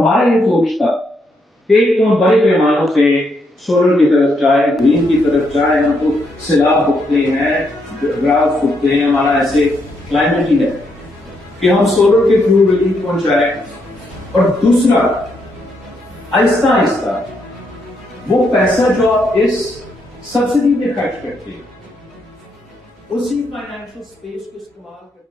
हमारा ये सोचता कि तो हम बड़े पैमानों पे सोलर की तरफ जाए, ग्रीन की तरफ जाए, हम तो सैलाब भुगते हैं, ड्राफ्ट भुगते हैं, हमारा ऐसे क्लाइमेट ही है कि हम सोलर के थ्रू रिलीफ पहुंचाए। और दूसरा, आहिस्ता आहिस्ता वो पैसा जो आप इस सब्सिडी में खर्च करते हैं, उसी फाइनेंशियल स्पेस को इस्तेमाल करते